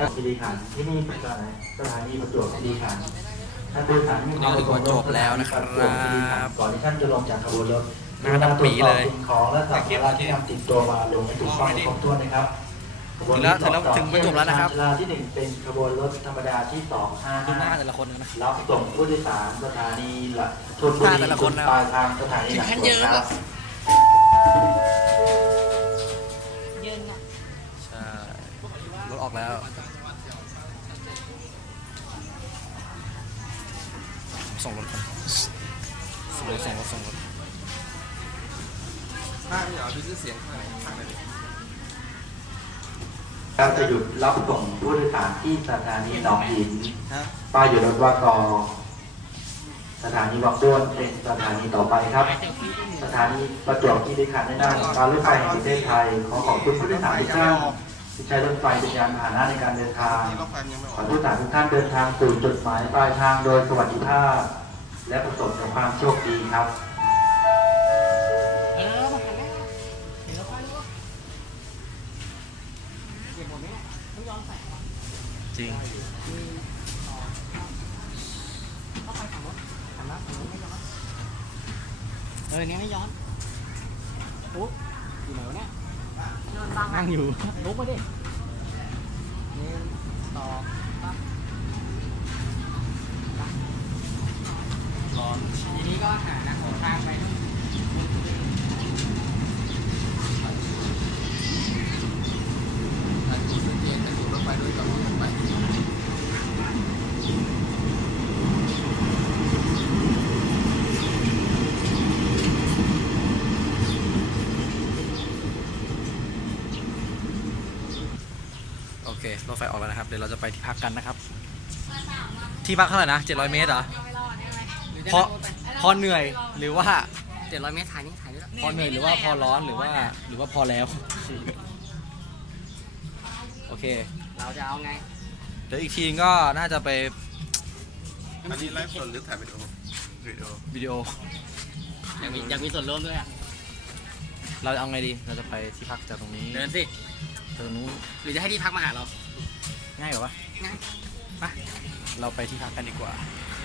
ครับคีรีขันธ์ที่นี่เป็นสถานีประจวบคีรีขันธ์ท่านโดยสารมีความประสงค์ลงสถานีประจวบคีรีขันธ์ก่อนที่ท่านจะลงจากขบวนรถตรวจสอบสิ่งของและสัมภาระที่นำติดตัวมาลงให้ถูกต้องครบถ้วนนะครับถึงแล้วถึงประจวบแล้วนะครับชานชาลาที่1เป็นขบวนรถธรรมดาที่ดูหน้า 255 แต่ละคนนะรับส่งผู้โดยสารสถานีชลบุรีแต่ละคนนะปลายทางสถานีหลักเยอะครับเยินอ่ะใช่รถออกแล้วส่งรถกันส่งรถข้างนี่เหรอพี่เสียงข้างไหนข้างไหนดิเราจะหยุดรับส่งผู้โดยสารที่สถานีหนองหินป้ายอยู่รถว่ากอสถานีวังด้วนเป็นสถานีต่อไปครับ สถานีประจวบคีรีขันธ์ในนามของการรถไฟแห่งประเทศไทยขอขอบคุณผู้โดยสารทุกท่านที่ใช้รถไฟเป็นยานพาหนะในการเดินทางนี่รถไฟยังไม่อขออก ผู้โดยสารทุกท่านเดินทางสู่จุดหมายปลายทางโดยสวัสดิภาพ และประสบกับความโชคดีครับมาหันหน้าเห็นแล้วค่อยรู้เก็บหมดไหมต้องย้อนใส่จริงเข้าไปฝั่งรถหันหน้าฝั่งรถไม่ย้อนเนี้ยไม่ย้อนปุ๊บอยู่ไหนวะเนี่ยนั่งอยู่ลุกมาดิ1 2 3ทีนี้ก็หานะของทางไปถ่ายรูปสังเกตถ่ายรูปรถไฟด้วยกับรถไฟโอเครถไฟออกแล้วนะครับเดี๋ยวเราจะไปที่พักกันนะครับ ที่พักเท่าไหร่นะ700 เมตรเหรอพอเหนื่อยหรือว่า 700 เมตรถ่ายนี่ถ่ายด้วยพอเหนื่อยหรือว่าพอร้อนหรือว่าพอแล้ว โอเคเราจะเอาไงเดี๋ยวอีกทีก็น่าจะไปอันนี้ไลฟ์สดหรือถ่ายวิดีโอวิดีโอวิดีโออยากมีส่วนร่วมด้วยอ่ะเราเอาไงดีเราจะไปที่พักจากตรงนี้เดินสิตรงนู้นหรือจะให้ที่พักมาหาเราง่ายกว่าปะง่ายไปเราไปที่พักกันดีกว่าไ